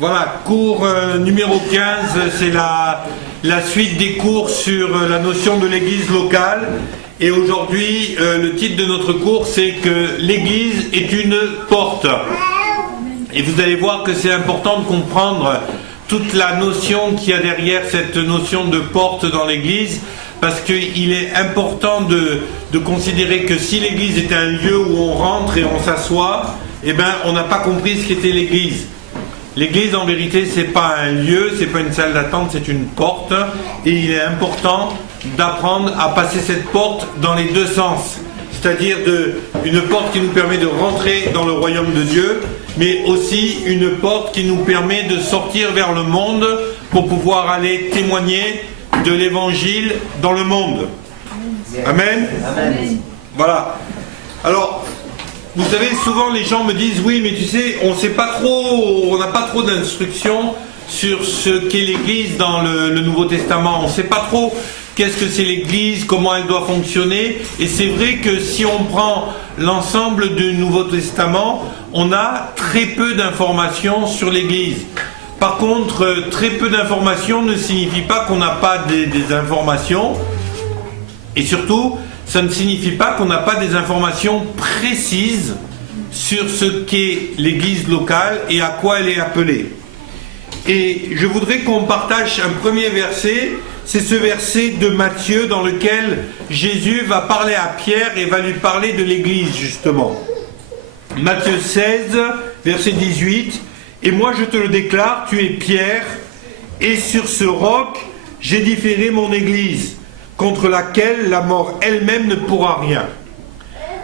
Voilà, cours numéro 15, c'est la suite des cours sur la notion de l'église locale. Et aujourd'hui, le titre de notre cours, c'est que l'église est une porte. Et vous allez voir que c'est important de comprendre toute la notion qu'il y a derrière cette notion de porte dans l'église, parce qu'il est important de considérer que si l'église était un lieu où on rentre et on s'assoit, eh ben, on n'a pas compris ce qu'était l'église. L'église, en vérité, c'est pas un lieu, c'est pas une salle d'attente, c'est une porte. Et il est important d'apprendre à passer cette porte dans les deux sens. C'est-à-dire une porte qui nous permet de rentrer dans le royaume de Dieu, mais aussi une porte qui nous permet de sortir vers le monde pour pouvoir aller témoigner de l'évangile dans le monde. Amen. Amen. Voilà. Alors, vous savez, souvent les gens me disent, oui, mais tu sais, on n'a pas trop d'instructions sur ce qu'est l'Église dans le Nouveau Testament. On ne sait pas trop qu'est-ce que c'est l'Église, comment elle doit fonctionner. Et c'est vrai que si on prend l'ensemble du Nouveau Testament, on a très peu d'informations sur l'Église. Par contre, très peu d'informations ne signifie pas qu'on n'a pas des informations. Et surtout, ça ne signifie pas qu'on n'a pas des informations précises sur ce qu'est l'église locale et à quoi elle est appelée. Et je voudrais qu'on partage un premier verset, c'est ce verset de Matthieu dans lequel Jésus va parler à Pierre et va lui parler de l'église justement. Matthieu 16, verset 18, « Et moi je te le déclare, tu es Pierre, et sur ce roc j'édifierai mon église, contre laquelle la mort elle-même ne pourra rien. »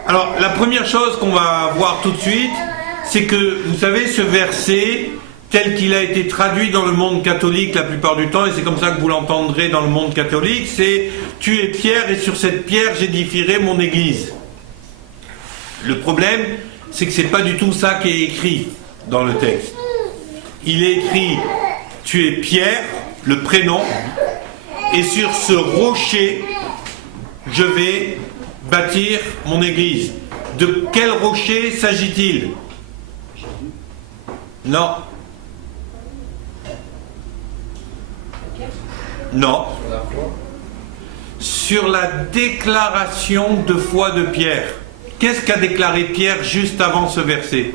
Alors, la première chose qu'on va voir tout de suite, c'est que, vous savez, ce verset, tel qu'il a été traduit dans le monde catholique la plupart du temps, et c'est comme ça que vous l'entendrez dans le monde catholique, c'est « Tu es Pierre, et sur cette pierre j'édifierai mon église. » Le problème, c'est que c'est pas du tout ça qui est écrit dans le texte. Il est écrit « Tu es Pierre », le prénom, et sur ce rocher, je vais bâtir mon église. De quel rocher s'agit-il? Non. Non. Sur la déclaration de foi de Pierre. Qu'est-ce qu'a déclaré Pierre juste avant ce verset?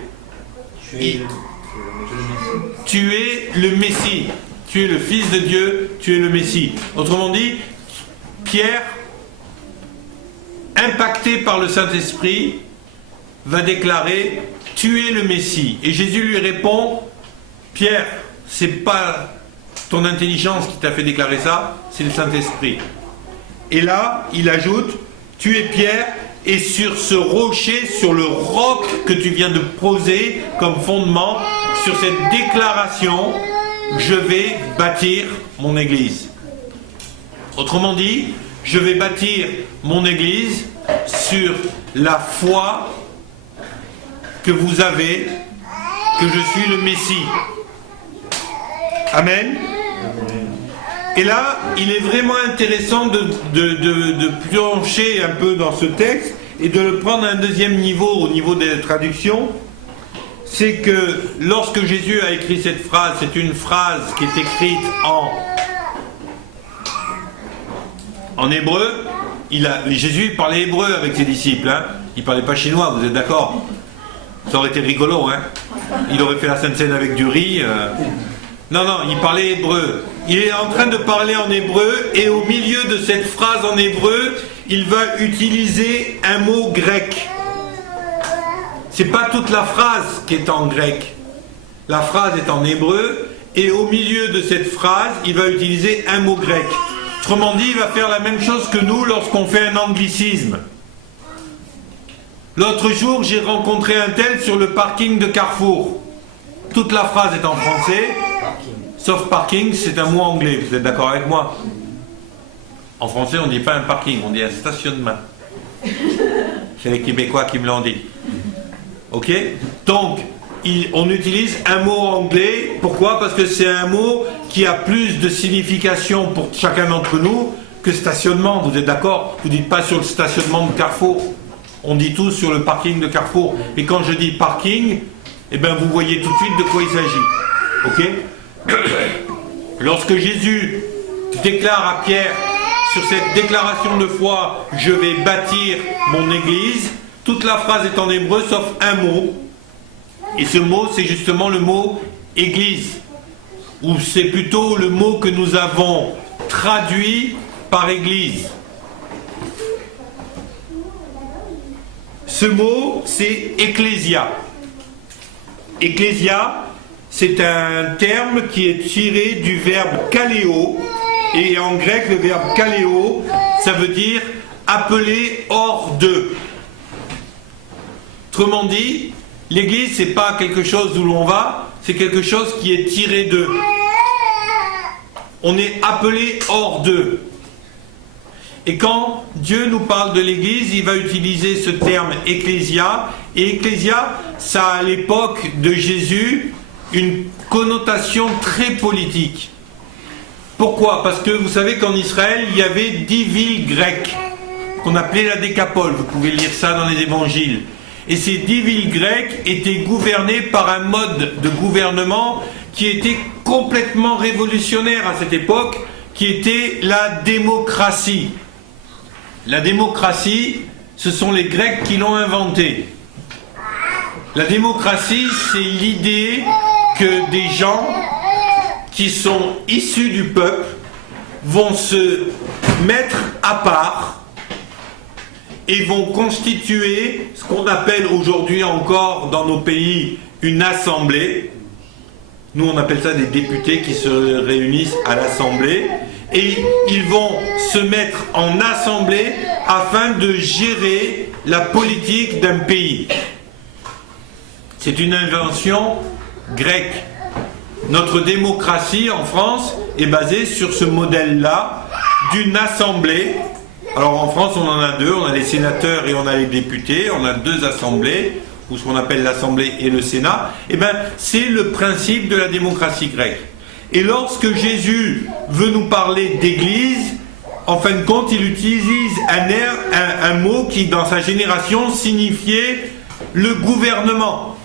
Tu es le Messie. Tu es le Fils de Dieu, tu es le Messie. Autrement dit, Pierre, impacté par le Saint-Esprit, va déclarer « Tu es le Messie ». Et Jésus lui répond « Pierre, c'est pas ton intelligence qui t'a fait déclarer ça, c'est le Saint-Esprit ». Et là, il ajoute « Tu es Pierre, et sur ce rocher, sur le roc que tu viens de poser comme fondement, sur cette déclaration, je vais bâtir mon église. » Autrement dit, je vais bâtir mon église sur la foi que vous avez, que je suis le Messie. Amen. Et là, il est vraiment intéressant de plonger un peu dans ce texte et de le prendre à un deuxième niveau, au niveau des traductions. C'est que lorsque Jésus a écrit cette phrase, c'est une phrase qui est écrite en hébreu. Jésus parlait hébreu avec ses disciples, hein. Il parlait pas chinois, vous êtes d'accord? Ça aurait été rigolo, hein. Il aurait fait la Sainte Seine avec du riz. Non, il parlait hébreu. Il est en train de parler en hébreu, et au milieu de cette phrase en hébreu, il va utiliser un mot grec. C'est pas toute la phrase qui est en grec. La phrase est en hébreu, et au milieu de cette phrase, il va utiliser un mot grec. Autrement dit, il va faire la même chose que nous lorsqu'on fait un anglicisme. L'autre jour, j'ai rencontré un tel sur le parking de Carrefour. Toute la phrase est en français, sauf parking, c'est un mot anglais. Vous êtes d'accord avec moi? En français, on ne dit pas un parking, on dit un stationnement. C'est les Québécois qui me l'ont dit. Ok? Donc, on utilise un mot anglais. Pourquoi? Parce que c'est un mot qui a plus de signification pour chacun d'entre nous que stationnement. Vous êtes d'accord? Vous ne dites pas sur le stationnement de Carrefour. On dit tout sur le parking de Carrefour. Et quand je dis parking, eh bien vous voyez tout de suite de quoi il s'agit. Ok? Lorsque Jésus déclare à Pierre, sur cette déclaration de foi, je vais bâtir mon église, toute la phrase est en hébreu sauf un mot. Et ce mot, c'est justement le mot église. Ou c'est plutôt le mot que nous avons traduit par église. Ce mot, c'est ecclésia. Ecclésia, c'est un terme qui est tiré du verbe kaléo. Et en grec, le verbe kaléo, ça veut dire appeler hors d'eux. Autrement dit, l'église, c'est pas quelque chose où l'on va, c'est quelque chose qui est tiré d'eux. On est appelé hors d'eux. Et quand Dieu nous parle de l'église, il va utiliser ce terme ecclésia. Et ecclésia, ça a à l'époque de Jésus une connotation très politique. Pourquoi? Parce que vous savez qu'en Israël, il y avait 10 villes grecques qu'on appelait la Décapole. Vous pouvez lire ça dans les évangiles. Et ces 10 villes grecques étaient gouvernées par un mode de gouvernement qui était complètement révolutionnaire à cette époque, qui était la démocratie. La démocratie, ce sont les Grecs qui l'ont inventée. La démocratie, c'est l'idée que des gens qui sont issus du peuple vont se mettre à part et vont constituer ce qu'on appelle aujourd'hui encore dans nos pays une assemblée. Nous on appelle ça des députés qui se réunissent à l'assemblée et ils vont se mettre en assemblée afin de gérer la politique d'un pays. C'est une invention grecque. Notre démocratie en France est basée sur ce modèle-là d'une assemblée. Alors en France on en a deux, on a les sénateurs et on a les députés, on a deux assemblées, ou ce qu'on appelle l'assemblée et le sénat. Et bien c'est le principe de la démocratie grecque. Et lorsque Jésus veut nous parler d'église, en fin de compte il utilise un mot qui dans sa génération signifiait le gouvernement.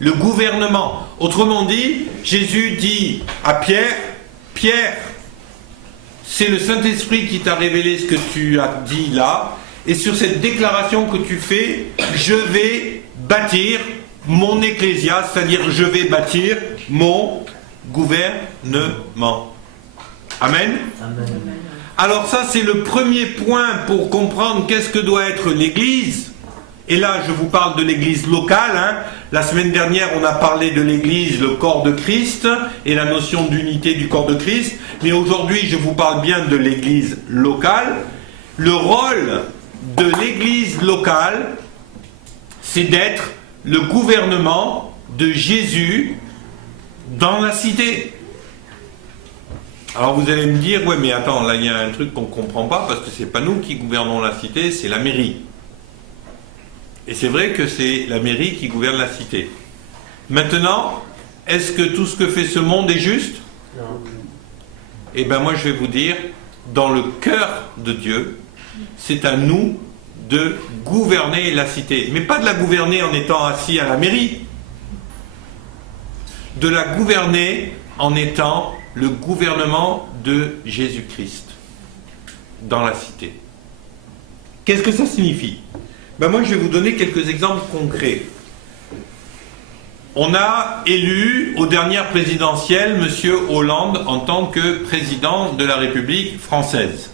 Le gouvernement. Autrement dit, Jésus dit à Pierre, Pierre, c'est le Saint-Esprit qui t'a révélé ce que tu as dit là, et sur cette déclaration que tu fais, je vais bâtir mon ecclésia, c'est-à-dire je vais bâtir mon gouvernement. Amen. Amen. Alors ça, c'est le premier point pour comprendre qu'est-ce que doit être l'Église. Et là, je vous parle de l'Église locale. La semaine dernière, on a parlé de l'Église, le corps de Christ, et la notion d'unité du corps de Christ. Mais aujourd'hui, je vous parle bien de l'Église locale. Le rôle de l'Église locale, c'est d'être le gouvernement de Jésus dans la cité. Alors vous allez me dire, ouais mais attends, là il y a un truc qu'on ne comprend pas, parce que c'est pas nous qui gouvernons la cité, c'est la mairie. Et c'est vrai que c'est la mairie qui gouverne la cité. Maintenant, est-ce que tout ce que fait ce monde est juste? Non. Eh bien moi je vais vous dire, dans le cœur de Dieu, c'est à nous de gouverner la cité. Mais pas de la gouverner en étant assis à la mairie. De la gouverner en étant le gouvernement de Jésus-Christ dans la cité. Qu'est-ce que ça signifie? Ben moi, je vais vous donner quelques exemples concrets. On a élu aux dernières présidentielles M. Hollande en tant que président de la République française.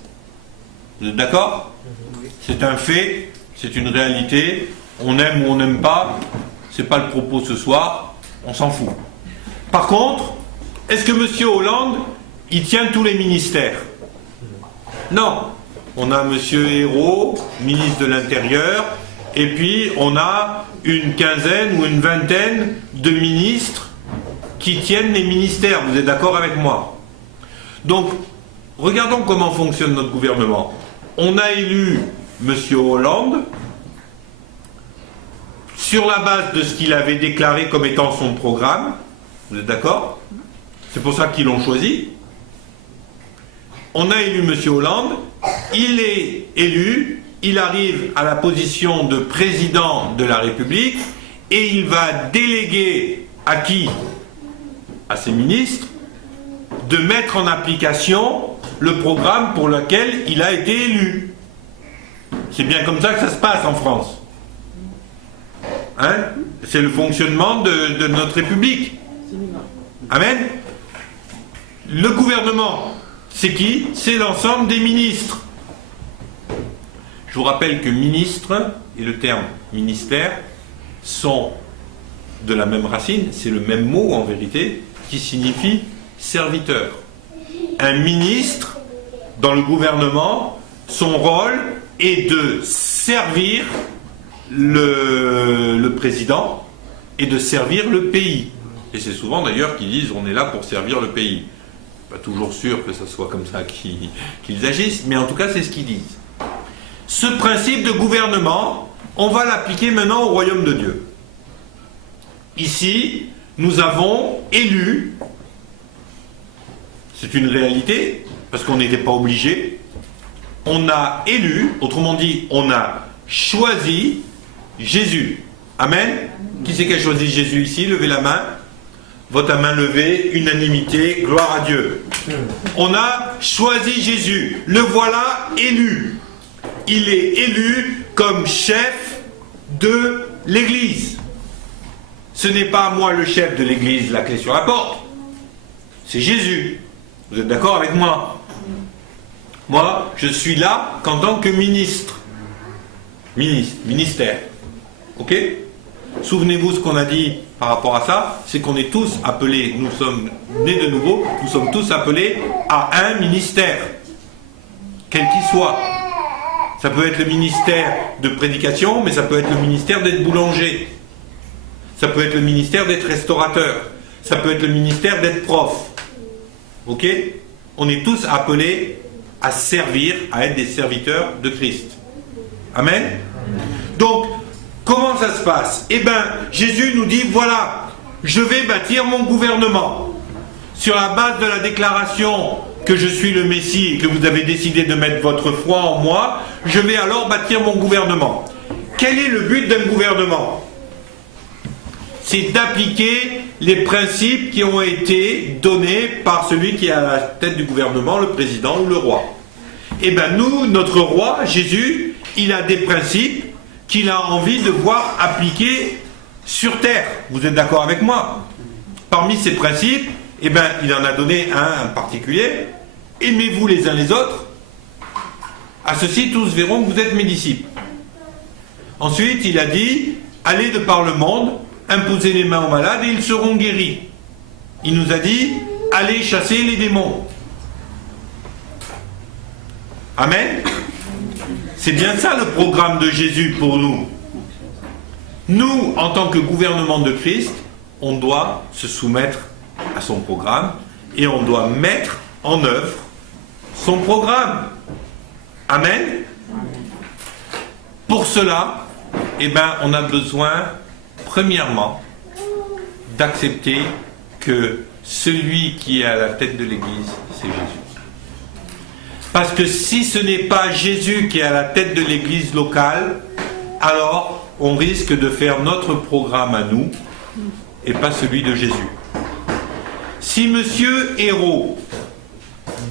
Vous êtes d'accord? C'est un fait, c'est une réalité. On aime ou on n'aime pas, c'est pas le propos ce soir, on s'en fout. Par contre, est-ce que M. Hollande, il tient tous les ministères? Non. On a M. Ayrault, ministre de l'Intérieur, et puis on a une quinzaine ou une vingtaine de ministres qui tiennent les ministères. Vous êtes d'accord avec moi? Donc, regardons comment fonctionne notre gouvernement. On a élu M. Hollande sur la base de ce qu'il avait déclaré comme étant son programme. Vous êtes d'accord? C'est pour ça qu'ils l'ont choisi. On a élu M. Hollande, il est élu, il arrive à la position de président de la République et il va déléguer à qui? à ses ministres de mettre en application le programme pour lequel il a été élu. C'est bien comme ça que ça se passe en France. Hein? C'est le fonctionnement de notre République. Amen. Le gouvernement, c'est qui? C'est l'ensemble des ministres. Je vous rappelle que ministre et le terme ministère sont de la même racine, c'est le même mot en vérité, qui signifie serviteur. Un ministre, dans le gouvernement, son rôle est de servir le président et de servir le pays. Et c'est souvent d'ailleurs qu'ils disent on est là pour servir le pays. Pas toujours sûr que ce soit comme ça qu'ils agissent, mais en tout cas c'est ce qu'ils disent. Ce principe de gouvernement, on va l'appliquer maintenant au royaume de Dieu. Ici, nous avons élu, c'est une réalité, parce qu'on n'était pas obligé, on a élu, autrement dit, on a choisi Jésus. Amen. Qui c'est qui a choisi Jésus ici? Levez la main. Votre main levée, unanimité, gloire à Dieu. On a choisi Jésus. Le voilà élu. Il est élu comme chef de l'Église. Ce n'est pas moi le chef de l'Église, la clé sur la porte. C'est Jésus. Vous êtes d'accord avec moi? Moi, je suis là qu'en tant que ministre. Ministère. Ok? Souvenez-vous ce qu'on a dit par rapport à ça, c'est qu'on est tous appelés, nous sommes nés de nouveau, nous sommes tous appelés à un ministère. Quel qu'il soit. Ça peut être le ministère de prédication, mais ça peut être le ministère d'être boulanger. Ça peut être le ministère d'être restaurateur. Ça peut être le ministère d'être prof. Ok? On est tous appelés à servir, à être des serviteurs de Christ. Amen? Donc, comment ça se passe? Eh bien, Jésus nous dit, voilà, je vais bâtir mon gouvernement. Sur la base de la déclaration que je suis le Messie et que vous avez décidé de mettre votre foi en moi, je vais alors bâtir mon gouvernement. Quel est le but d'un gouvernement? C'est d'appliquer les principes qui ont été donnés par celui qui est à la tête du gouvernement, le président ou le roi. Eh bien nous, notre roi, Jésus, il a des principes qu'il a envie de voir appliqués sur terre. Vous êtes d'accord avec moi? Parmi ces principes, eh bien, il en a donné un particulier. Aimez-vous les uns les autres. À ceci, tous verront que vous êtes mes disciples. Ensuite, il a dit, allez de par le monde, imposez les mains aux malades et ils seront guéris. Il nous a dit, allez chasser les démons. Amen. C'est bien ça le programme de Jésus pour nous. Nous, en tant que gouvernement de Christ, on doit se soumettre à son programme et on doit mettre en œuvre son programme. Amen. Pour cela, eh ben, on a besoin, premièrement, d'accepter que celui qui est à la tête de l'Église, c'est Jésus. Parce que si ce n'est pas Jésus qui est à la tête de l'Église locale, alors on risque de faire notre programme à nous et pas celui de Jésus. Si Monsieur Hérault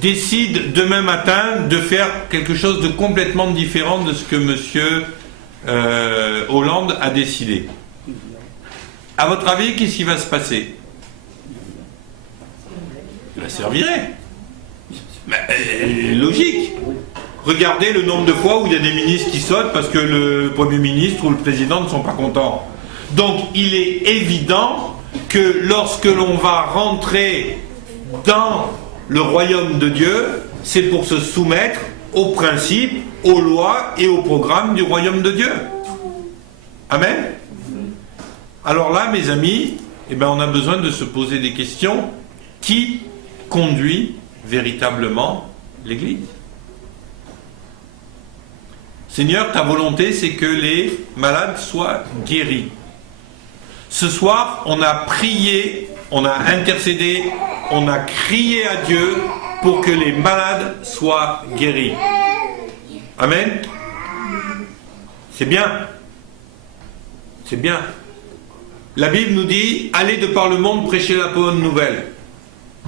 décide demain matin de faire quelque chose de complètement différent de ce que Monsieur Hollande a décidé, à votre avis, qu'est-ce qui va se passer? Il la servirait. Logique. Regardez le nombre de fois où il y a des ministres qui sautent parce que le Premier ministre ou le Président ne sont pas contents. Donc il est évident que lorsque l'on va rentrer dans le royaume de Dieu, c'est pour se soumettre aux principes, aux lois et aux programmes du royaume de Dieu. Amen. Alors là, mes amis, eh ben, on a besoin de se poser des questions. Qui conduit véritablement l'Église? Seigneur, ta volonté, c'est que les malades soient guéris. Ce soir, on a prié, on a intercédé, on a crié à Dieu pour que les malades soient guéris. Amen. C'est bien. C'est bien. La Bible nous dit, allez de par le monde prêcher la bonne nouvelle.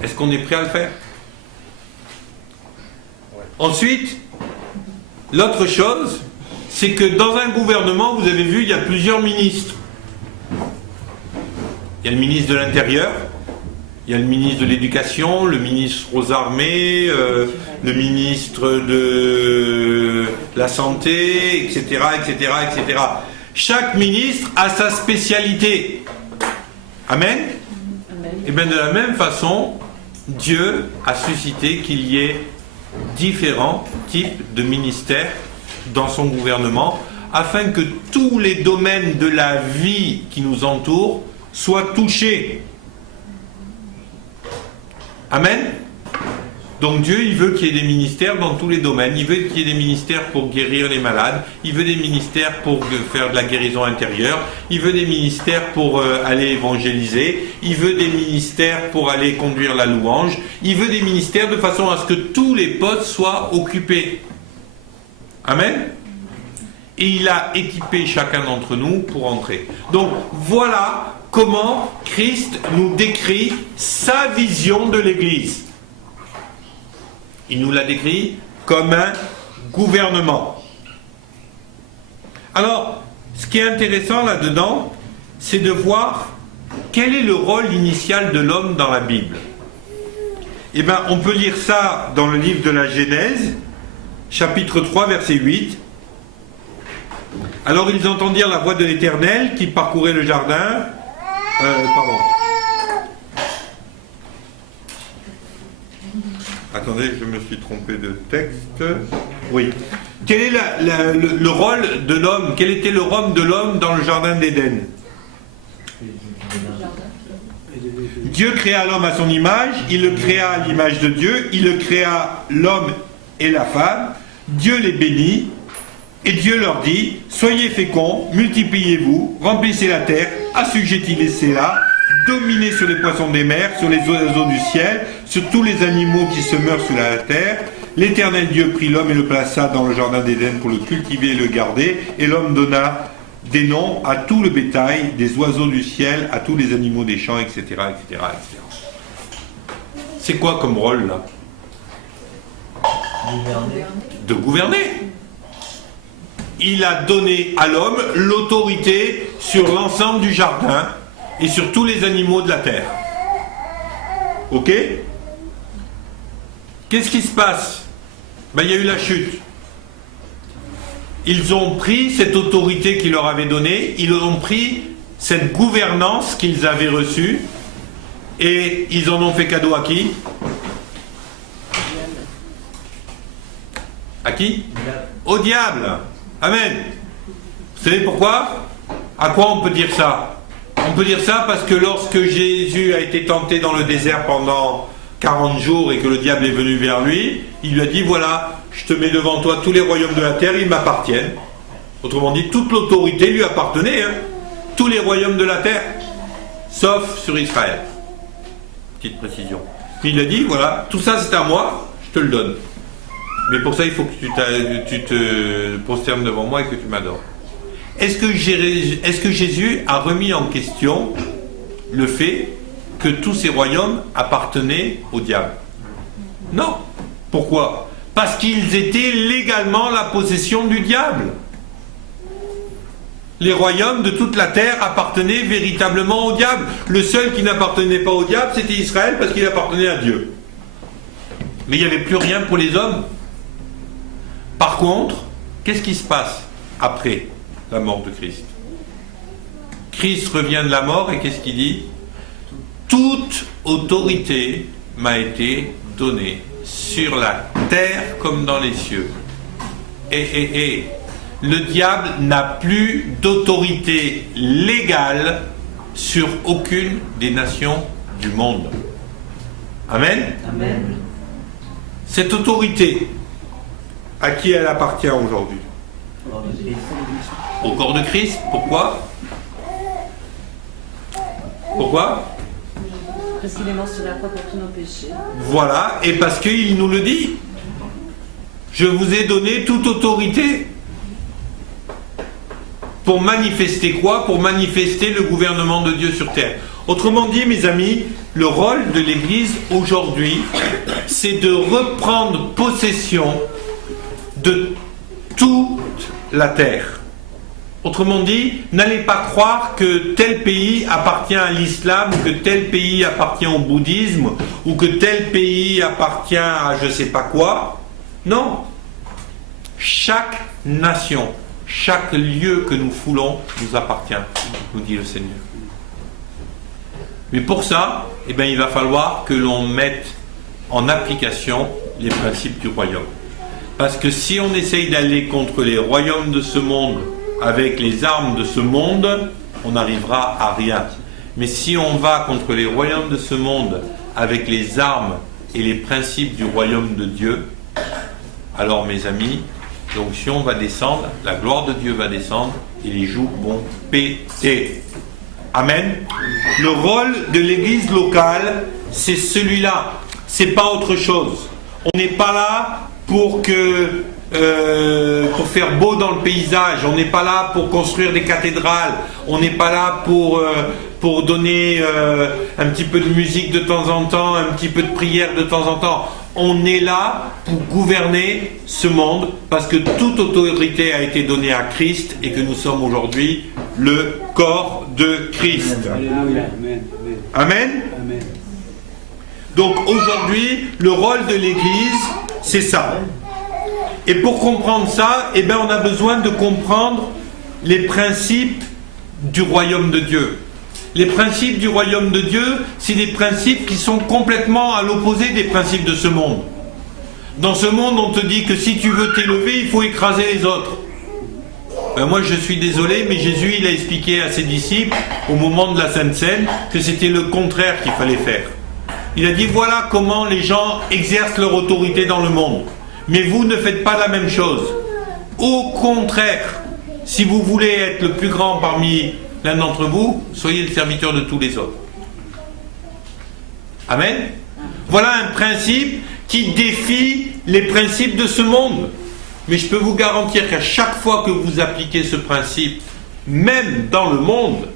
Est-ce qu'on est prêt à le faire? Ensuite, l'autre chose, c'est que dans un gouvernement, vous avez vu, il y a plusieurs ministres. Il y a le ministre de l'Intérieur, il y a le ministre de l'Éducation, le ministre aux Armées, le ministre de la Santé, etc., etc., etc. Chaque ministre a sa spécialité. Amen? Et bien de la même façon, Dieu a suscité qu'il y ait différents types de ministères dans son gouvernement, afin que tous les domaines de la vie qui nous entourent soient touchés. Amen. Donc Dieu, il veut qu'il y ait des ministères dans tous les domaines. Il veut qu'il y ait des ministères pour guérir les malades. Il veut des ministères pour faire de la guérison intérieure. Il veut des ministères pour aller évangéliser. Il veut des ministères pour aller conduire la louange. Il veut des ministères de façon à ce que tous les postes soient occupés. Amen. Et il a équipé chacun d'entre nous pour entrer. Donc voilà comment Christ nous décrit sa vision de l'Église. Il nous l'a décrit comme un gouvernement. Alors, ce qui est intéressant là-dedans, c'est de voir quel est le rôle initial de l'homme dans la Bible. Eh bien, on peut lire ça dans le livre de la Genèse, chapitre 3, verset 8. Alors ils entendirent la voix de l'Éternel qui parcourait le jardin. Attendez, je me suis trompé de texte. Oui. Quel est le rôle de l'homme? Quel était le rôle de l'homme dans le jardin d'Éden? Dieu créa l'homme à son image, il le créa à l'image de Dieu, il le créa l'homme et la femme, Dieu les bénit, et Dieu leur dit, soyez féconds, multipliez-vous, remplissez la terre, assujettissez-la, dominez sur les poissons des mers, sur les oiseaux du ciel, sur tous les animaux qui se meurent sur la terre. L'Éternel Dieu prit l'homme et le plaça dans le jardin d'Éden pour le cultiver et le garder, et l'homme donna des noms à tout le bétail, des oiseaux du ciel, à tous les animaux des champs, etc., etc., etc. C'est quoi comme rôle, là? De gouverner. Il a donné à l'homme l'autorité sur l'ensemble du jardin et sur tous les animaux de la terre. Ok? Qu'est-ce qui se passe? Ben, il y a eu la chute. Ils ont pris cette autorité qu'il leur avait donnée, ils ont pris cette gouvernance qu'ils avaient reçue, et ils en ont fait cadeau à qui? À qui? Au diable. Amen. Vous savez pourquoi? À quoi on peut dire ça? On peut dire ça parce que lorsque Jésus a été tenté dans le désert pendant 40 jours et que le diable est venu vers lui, il lui a dit, voilà, je te mets devant toi tous les royaumes de la terre, ils m'appartiennent. Autrement dit, toute l'autorité lui appartenait, hein. Tous les royaumes de la terre, sauf sur Israël. Petite précision. Puis il a dit, voilà, tout ça c'est à moi, je te le donne. Mais pour ça, il faut que tu te prosternes devant moi et que tu m'adores. Est-ce que Jésus a remis en question le fait que tous ces royaumes appartenaient au diable? Non. Pourquoi? Parce qu'ils étaient légalement la possession du diable. Les royaumes de toute la terre appartenaient véritablement au diable. Le seul qui n'appartenait pas au diable, c'était Israël parce qu'il appartenait à Dieu. Mais il n'y avait plus rien pour les hommes. Par contre, qu'est-ce qui se passe après la mort de Christ? Christ revient de la mort et qu'est-ce qu'il dit? Toute autorité m'a été donnée sur la terre comme dans les cieux. Et le diable n'a plus d'autorité légale sur aucune des nations du monde. Amen. Amen. Cette autorité, à qui elle appartient aujourd'hui? Au corps de Christ. Pourquoi? Pourquoi? Parce qu'il est mort sur la croix pour tous nos péchés. Voilà, et parce qu'il nous le dit. Je vous ai donné toute autorité. Pour manifester quoi? Pour manifester le gouvernement de Dieu sur terre. Autrement dit, mes amis, le rôle de l'Église aujourd'hui, c'est de reprendre possession de toute la terre. Autrement dit, n'allez pas croire que tel pays appartient à l'islam, ou que tel pays appartient au bouddhisme, ou que tel pays appartient à je ne sais pas quoi. Non. Chaque nation, chaque lieu que nous foulons nous appartient, nous dit le Seigneur. Mais pour ça, il va falloir que l'on mette en application les principes du royaume. Parce que si on essaye d'aller contre les royaumes de ce monde, avec les armes de ce monde, on n'arrivera à rien. Mais si on va contre les royaumes de ce monde avec les armes et les principes du royaume de Dieu, alors mes amis, l'onction va descendre, la gloire de Dieu va descendre et les jougs vont péter. Amen. Le rôle de l'église locale, c'est celui-là. C'est pas autre chose. On n'est pas là pour faire beau dans le paysage, on n'est pas là pour construire des cathédrales, on n'est pas là pour donner un petit peu de musique de temps en temps, un petit peu de prière de temps en temps. On est là pour gouverner ce monde parce que toute autorité a été donnée à Christ et que nous sommes aujourd'hui le corps de Christ. Amen. Amen. Donc aujourd'hui, le rôle de l'Église, c'est ça. Et pour comprendre ça, on a besoin de comprendre les principes du royaume de Dieu. Les principes du royaume de Dieu, c'est des principes qui sont complètement à l'opposé des principes de ce monde. Dans ce monde, on te dit que si tu veux t'élever, il faut écraser les autres. Moi, je suis désolé, mais Jésus, il a expliqué à ses disciples, au moment de la Sainte Seine, que c'était le contraire qu'il fallait faire. Il a dit, voilà comment les gens exercent leur autorité dans le monde. Mais vous ne faites pas la même chose. Au contraire, si vous voulez être le plus grand parmi l'un d'entre vous, soyez le serviteur de tous les autres. Amen. Voilà un principe qui défie les principes de ce monde. Mais je peux vous garantir qu'à chaque fois que vous appliquez ce principe, même dans le monde,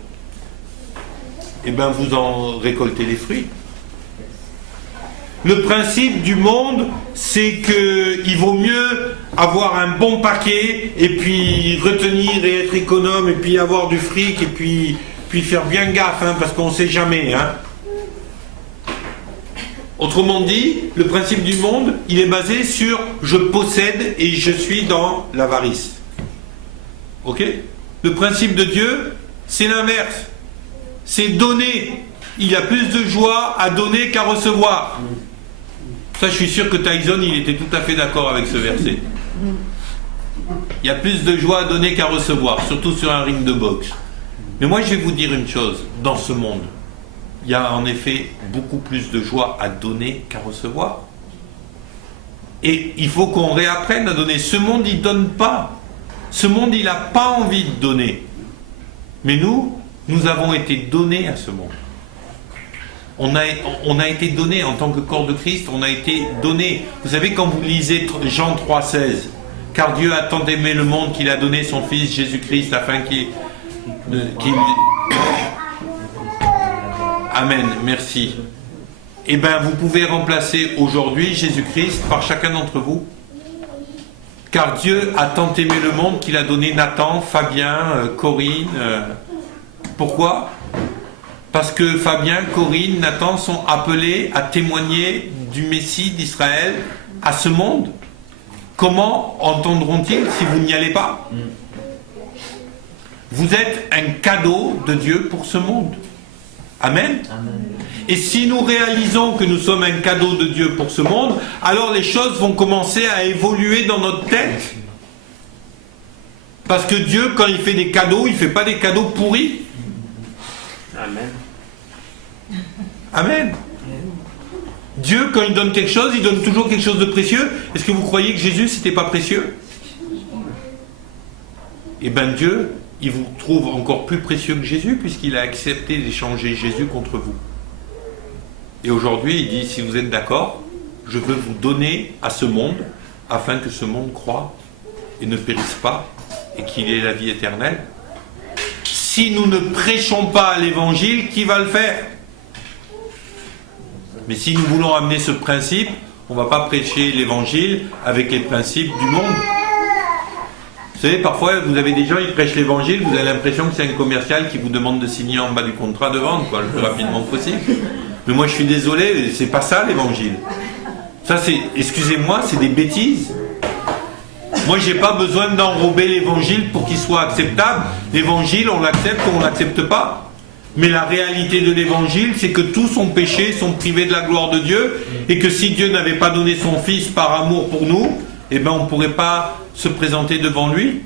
vous en récoltez les fruits. Le principe du monde, c'est qu'il vaut mieux avoir un bon paquet et puis retenir et être économe et puis avoir du fric et puis faire bien gaffe, parce qu'on ne sait jamais. Autrement dit, le principe du monde, il est basé sur je possède et je suis dans l'avarice. Ok ? Le principe de Dieu, c'est l'inverse. C'est donner. Il y a plus de joie à donner qu'à recevoir. Ça, je suis sûr que Tyson, il était tout à fait d'accord avec ce verset. Il y a plus de joie à donner qu'à recevoir, surtout sur un ring de boxe. Mais moi, je vais vous dire une chose. Dans ce monde, il y a en effet beaucoup plus de joie à donner qu'à recevoir. Et il faut qu'on réapprenne à donner. Ce monde, il ne donne pas. Ce monde, il n'a pas envie de donner. Mais nous avons été donnés à ce monde. On a été donné en tant que corps de Christ, on a été donné. Vous savez, quand vous lisez Jean 3,16, car Dieu a tant aimé le monde qu'il a donné son Fils Jésus-Christ afin qu'il... Amen, merci. Vous pouvez remplacer aujourd'hui Jésus-Christ par chacun d'entre vous. Car Dieu a tant aimé le monde qu'il a donné Nathan, Fabien, Corinne. Pourquoi ? Parce que Fabien, Corinne, Nathan sont appelés à témoigner du Messie d'Israël à ce monde. Comment entendront-ils si vous n'y allez pas ? Vous êtes un cadeau de Dieu pour ce monde. Amen. Amen. Et si nous réalisons que nous sommes un cadeau de Dieu pour ce monde, alors les choses vont commencer à évoluer dans notre tête. Parce que Dieu, quand il fait des cadeaux, il ne fait pas des cadeaux pourris. Amen. Amen. Dieu, quand il donne quelque chose, il donne toujours quelque chose de précieux. Est-ce que vous croyez que Jésus, c'était pas précieux ? Dieu, il vous trouve encore plus précieux que Jésus, puisqu'il a accepté d'échanger Jésus contre vous. Et aujourd'hui, il dit, si vous êtes d'accord, je veux vous donner à ce monde, afin que ce monde croie et ne périsse pas, et qu'il ait la vie éternelle. si nous ne prêchons pas l'évangile, qui va le faire? Mais si nous voulons amener ce principe, on ne va pas prêcher l'évangile avec les principes du monde. Vous savez, parfois, vous avez des gens, ils prêchent l'évangile, vous avez l'impression que c'est un commercial qui vous demande de signer en bas du contrat de vente, quoi, le plus rapidement possible. Mais moi, je suis désolé, c'est pas ça l'évangile. Ça, c'est, excusez-moi, c'est des bêtises. Moi, j'ai pas besoin d'enrober l'évangile pour qu'il soit acceptable. L'évangile, on l'accepte ou on l'accepte pas. Mais la réalité de l'évangile, c'est que tous sont péchés, sont privés de la gloire de Dieu, et que si Dieu n'avait pas donné son Fils par amour pour nous, eh ben on ne pourrait pas se présenter devant lui.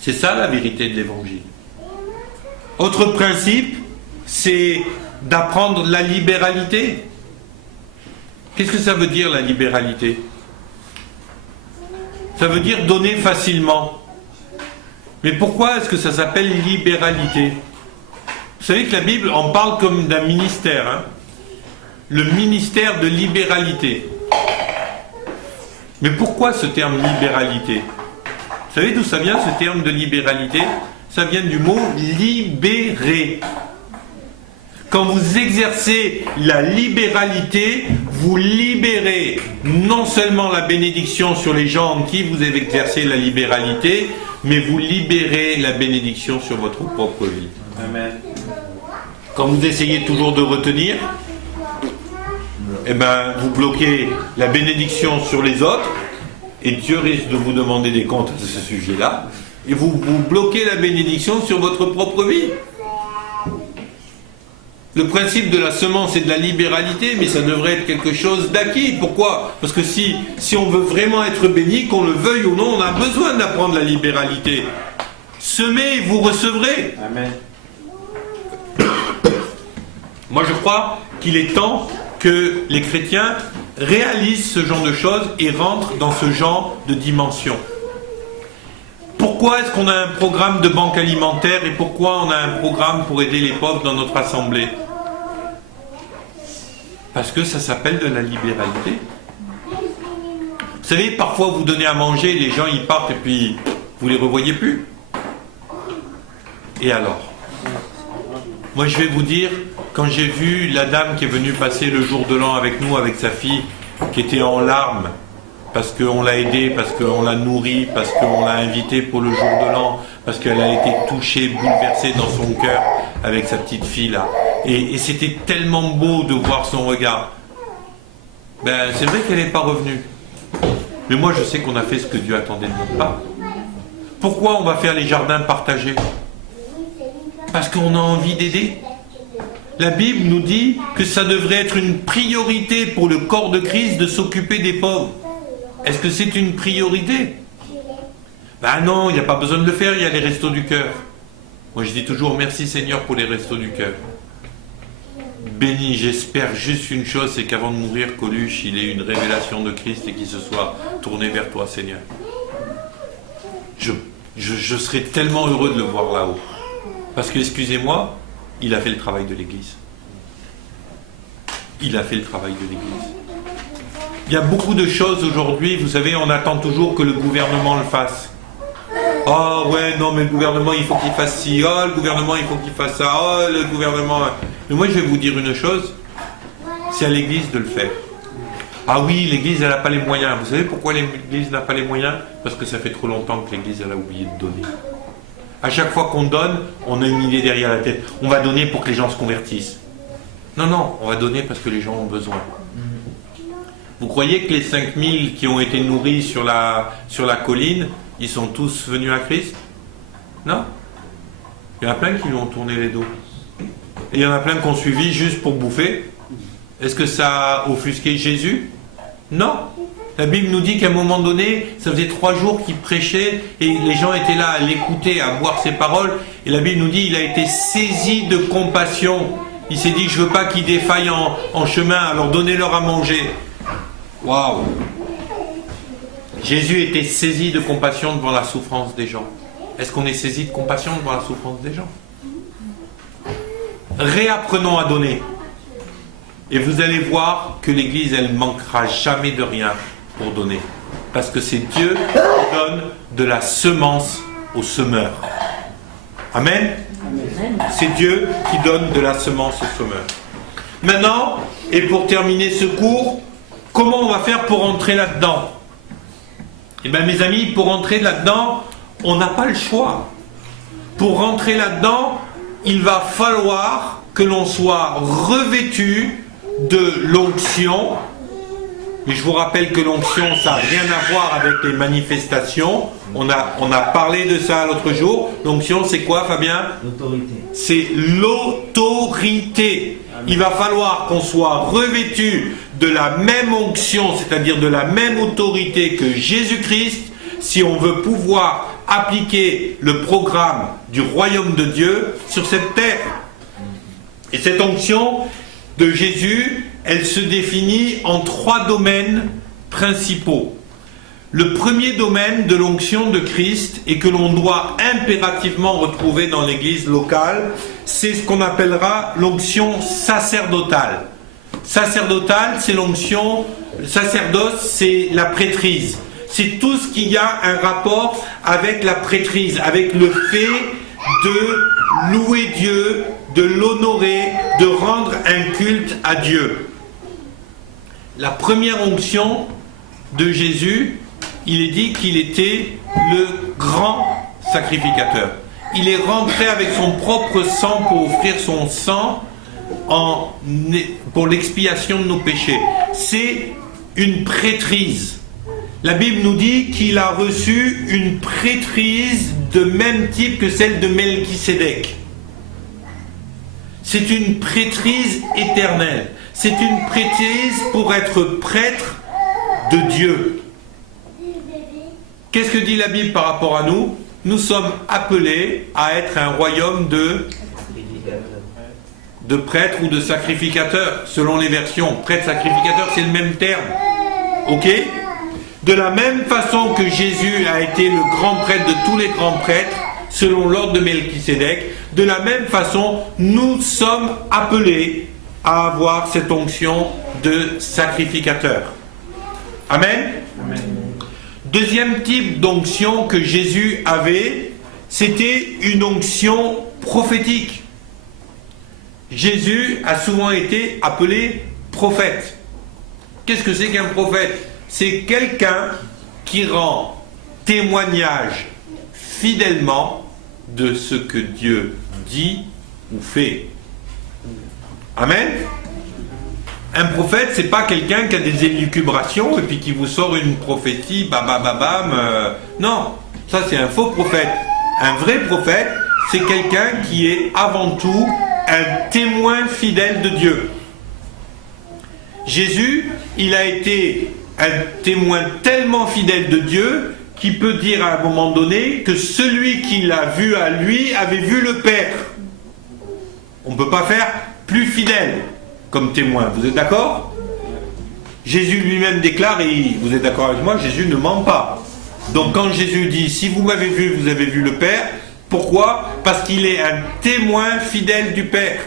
C'est ça la vérité de l'évangile. Autre principe, c'est d'apprendre la libéralité. Qu'est-ce que ça veut dire, la libéralité? Ça veut dire donner facilement. Mais pourquoi est-ce que ça s'appelle libéralité? Vous savez que la Bible en parle comme d'un ministère, hein? Le ministère de libéralité. Mais pourquoi ce terme libéralité? Vous savez d'où ça vient, ce terme de libéralité? Ça vient du mot libérer. Quand vous exercez la libéralité, vous libérez non seulement la bénédiction sur les gens en qui vous avez exercé la libéralité, mais vous libérez la bénédiction sur votre propre vie. Amen. Quand vous essayez toujours de retenir, eh ben, vous bloquez la bénédiction sur les autres, et Dieu risque de vous demander des comptes à ce sujet-là, et vous bloquez la bénédiction sur votre propre vie. Le principe de la semence et de la libéralité, mais ça devrait être quelque chose d'acquis. Pourquoi? Parce que si on veut vraiment être béni, qu'on le veuille ou non, on a besoin d'apprendre la libéralité. Semez, vous recevrez. Amen. Moi, je crois qu'il est temps que les chrétiens réalisent ce genre de choses et rentrent dans ce genre de dimension. Pourquoi est-ce qu'on a un programme de banque alimentaire et pourquoi on a un programme pour aider les pauvres dans notre assemblée? Parce que ça s'appelle de la libéralité. Vous savez, parfois vous donnez à manger, les gens ils partent et puis vous les revoyez plus. Et alors? Moi je vais vous dire, quand j'ai vu la dame qui est venue passer le jour de l'an avec nous, avec sa fille, qui était en larmes, parce qu'on l'a aidée, parce qu'on l'a nourrie, parce qu'on l'a invitée pour le jour de l'an, parce qu'elle a été touchée, bouleversée dans son cœur avec sa petite fille là. Et c'était tellement beau de voir son regard. Ben, c'est vrai qu'elle n'est pas revenue. Mais moi je sais qu'on a fait ce que Dieu attendait de notre part. Pourquoi on va faire les jardins partagés? Parce qu'on a envie d'aider. La Bible nous dit que ça devrait être une priorité pour le corps de Christ de s'occuper des pauvres. Est-ce que c'est une priorité? Ben non, il n'y a pas besoin de le faire, il y a les restos du cœur. Moi je dis toujours merci Seigneur pour les restos du cœur. Béni, j'espère juste une chose, c'est qu'avant de mourir, Coluche, il ait une révélation de Christ et qu'il se soit tourné vers toi Seigneur. Je serais tellement heureux de le voir là-haut. Parce que, excusez-moi, il a fait le travail de l'Église. Il a fait le travail de l'Église. Il y a beaucoup de choses aujourd'hui, vous savez, on attend toujours que le gouvernement le fasse. Oh ouais, non mais le gouvernement il faut qu'il fasse ci, oh le gouvernement il faut qu'il fasse ça, oh le gouvernement... Mais moi je vais vous dire une chose, c'est à l'Église de le faire. Ah oui, l'Église elle n'a pas les moyens. Vous savez pourquoi l'Église n'a pas les moyens? Parce que ça fait trop longtemps que l'Église elle a oublié de donner. À chaque fois qu'on donne, on a une idée derrière la tête. On va donner pour que les gens se convertissent. Non, non, on va donner parce que les gens ont besoin. Vous croyez que les 5000 qui ont été nourris sur la colline, ils sont tous venus à Christ? Non. Il y en a plein qui lui ont tourné les dos. Et il y en a plein qui ont suivi juste pour bouffer. Est-ce que ça a offusqué Jésus? Non. La Bible nous dit qu'à un moment donné, ça faisait 3 jours qu'il prêchait et les gens étaient là à l'écouter, à boire ses paroles. Et la Bible nous dit qu'il a été saisi de compassion. Il s'est dit, je ne veux pas qu'ils défaillent en chemin, alors donnez-leur à manger. Waouh! Jésus était saisi de compassion devant la souffrance des gens. Est-ce qu'on est saisi de compassion devant la souffrance des gens? Réapprenons à donner. Et vous allez voir que l'Église, elle ne manquera jamais de rien pour donner. Parce que c'est Dieu qui donne de la semence au semeur. Amen. C'est Dieu qui donne de la semence au semeur. Maintenant, et pour terminer ce cours, comment on va faire pour entrer là-dedans? Eh bien mes amis, pour entrer là-dedans, on n'a pas le choix. Pour rentrer là-dedans, il va falloir que l'on soit revêtu de l'onction. Mais je vous rappelle que l'onction, ça n'a rien à voir avec les manifestations. On a parlé de ça l'autre jour. L'onction, c'est quoi, Fabien? L'autorité. C'est l'autorité. Il va falloir qu'on soit revêtu de la même onction, c'est-à-dire de la même autorité que Jésus-Christ, si on veut pouvoir appliquer le programme du royaume de Dieu sur cette terre. Et cette onction de Jésus, elle se définit en 3 domaines principaux. Le premier domaine de l'onction de Christ et que l'on doit impérativement retrouver dans l'église locale, c'est ce qu'on appellera l'onction sacerdotale. Sacerdotale, c'est l'onction, sacerdoce, c'est la prêtrise. C'est tout ce qui a un rapport avec la prêtrise, avec le fait de louer Dieu, de l'honorer, de rendre un culte à Dieu. La première onction de Jésus, il est dit qu'il était le grand sacrificateur. Il est rentré avec son propre sang pour offrir son sang pour l'expiation de nos péchés. C'est une prêtrise. La Bible nous dit qu'il a reçu une prêtrise de même type que celle de Melchisédek. C'est une prêtrise éternelle. C'est une prêtrise pour être prêtre de Dieu. Qu'est-ce que dit la Bible par rapport à nous? Nous sommes appelés à être un royaume de prêtres ou de sacrificateurs, selon les versions. Prêtre, sacrificateur, c'est le même terme. Ok? De la même façon que Jésus a été le grand prêtre de tous les grands prêtres, selon l'ordre de Melchisédek, de la même façon, nous sommes appelés à avoir cette onction de sacrificateur. Amen? Amen. Deuxième type d'onction que Jésus avait, c'était une onction prophétique. Jésus a souvent été appelé prophète. Qu'est-ce que c'est qu'un prophète? C'est quelqu'un qui rend témoignage fidèlement de ce que Dieu dit ou fait. Amen. Un prophète, c'est pas quelqu'un qui a des élucubrations et puis qui vous sort une prophétie, non, ça c'est un faux prophète. Un vrai prophète, c'est quelqu'un qui est avant tout un témoin fidèle de Dieu. Jésus, il a été un témoin tellement fidèle de Dieu qu'il peut dire à un moment donné que celui qui l'a vu à lui avait vu le Père. On ne peut pas faire plus fidèle comme témoin. Vous êtes d'accord? Jésus lui-même déclare, et vous êtes d'accord avec moi, Jésus ne ment pas. Donc quand Jésus dit, si vous m'avez vu, vous avez vu le Père, pourquoi? Parce qu'il est un témoin fidèle du Père.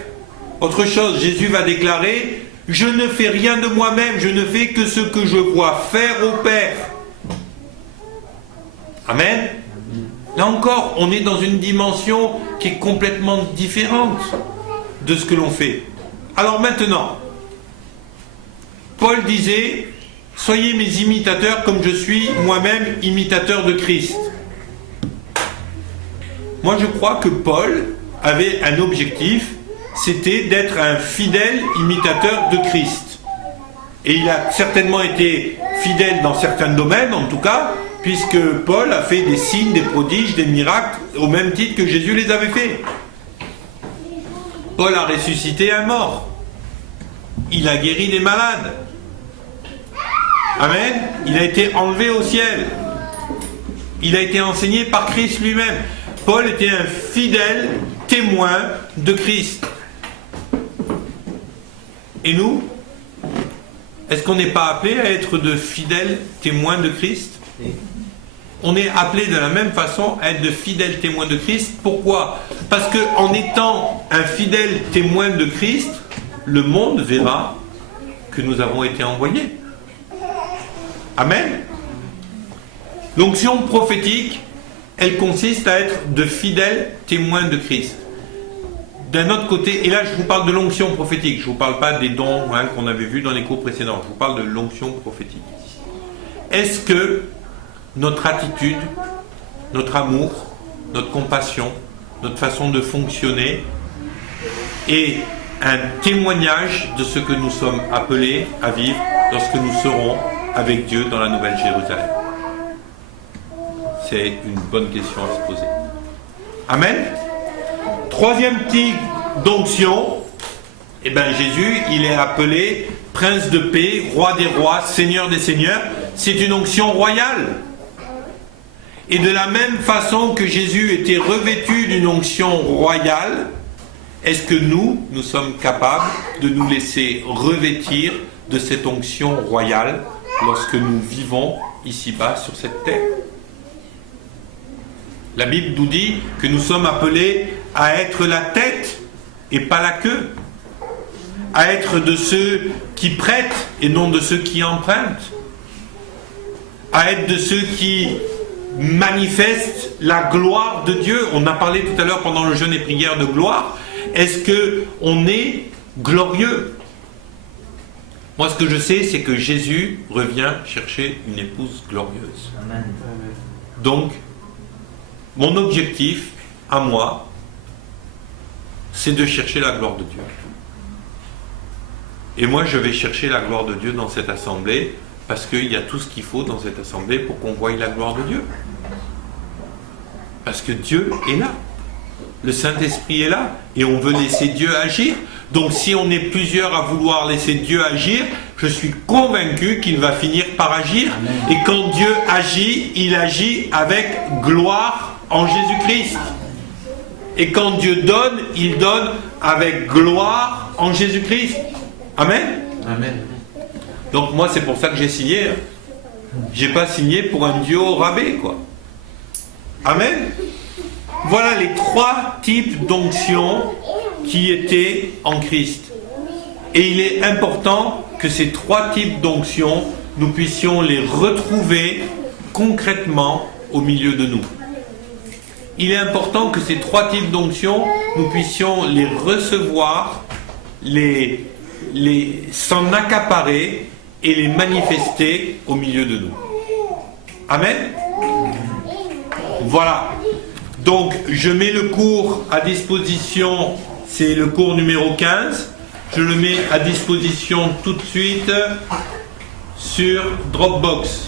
Autre chose, Jésus va déclarer, je ne fais rien de moi-même, je ne fais que ce que je vois faire au Père. Amen. Là encore, on est dans une dimension qui est complètement différente de ce que l'on fait. Alors maintenant, Paul disait, soyez mes imitateurs comme je suis moi-même imitateur de Christ. Moi je crois que Paul avait un objectif, c'était d'être un fidèle imitateur de Christ. Et il a certainement été fidèle dans certains domaines, en tout cas, puisque Paul a fait des signes, des prodiges, des miracles, au même titre que Jésus les avait fait. Paul a ressuscité un mort. Il a guéri des malades. Amen. Il a été enlevé au ciel. Il a été enseigné par Christ lui-même. Paul était un fidèle témoin de Christ. Et nous, est-ce qu'on n'est pas appelé à être de fidèles témoins de Christ? On est appelé de la même façon à être de fidèles témoins de Christ. Pourquoi? Parce qu'en étant un fidèle témoin de Christ, le monde verra que nous avons été envoyés. Amen. L'onction prophétique, elle consiste à être de fidèles témoins de Christ. D'un autre côté, et là je vous parle de l'onction prophétique, je ne vous parle pas des dons qu'on avait vus dans les cours précédents, je vous parle de l'onction prophétique. Est-ce que notre attitude, notre amour, notre compassion, notre façon de fonctionner est un témoignage de ce que nous sommes appelés à vivre lorsque nous serons avec Dieu dans la Nouvelle Jérusalem? C'est une bonne question à se poser. Amen. Troisième type d'onction, Jésus, il est appelé Prince de paix, Roi des rois, Seigneur des seigneurs. C'est une onction royale. Et de la même façon que Jésus était revêtu d'une onction royale, est-ce que nous sommes capables de nous laisser revêtir de cette onction royale lorsque nous vivons ici-bas sur cette terre? La Bible nous dit que nous sommes appelés à être la tête et pas la queue, à être de ceux qui prêtent et non de ceux qui empruntent, à être de ceux qui manifestent la gloire de Dieu. On a parlé tout à l'heure pendant le jeûne et prière de gloire. Est-ce qu'on est glorieux? Moi, ce que je sais, c'est que Jésus revient chercher une épouse glorieuse. Amen. Donc, mon objectif, à moi, c'est de chercher la gloire de Dieu. Et moi, je vais chercher la gloire de Dieu dans cette assemblée, parce qu'il y a tout ce qu'il faut dans cette assemblée pour qu'on voie la gloire de Dieu. Parce que Dieu est là. Le Saint-Esprit est là. Et on veut laisser Dieu agir. Donc si on est plusieurs à vouloir laisser Dieu agir, je suis convaincu qu'il va finir par agir. Amen. Et quand Dieu agit, il agit avec gloire en Jésus-Christ. Et quand Dieu donne, il donne avec gloire en Jésus-Christ. Amen. Amen. Donc moi, c'est pour ça que j'ai signé. J'ai pas signé pour un duo au rabais, quoi. Amen. Voilà les trois types d'onction qui étaient en Christ. Et il est important que ces trois types d'onction, nous puissions les retrouver concrètement au milieu de nous. Il est important que ces trois types d'onction, nous puissions les recevoir, s'en accaparer et les manifester au milieu de nous. Amen. Voilà. Donc, je mets le cours à disposition, c'est le cours numéro 15. Je le mets à disposition tout de suite sur Dropbox.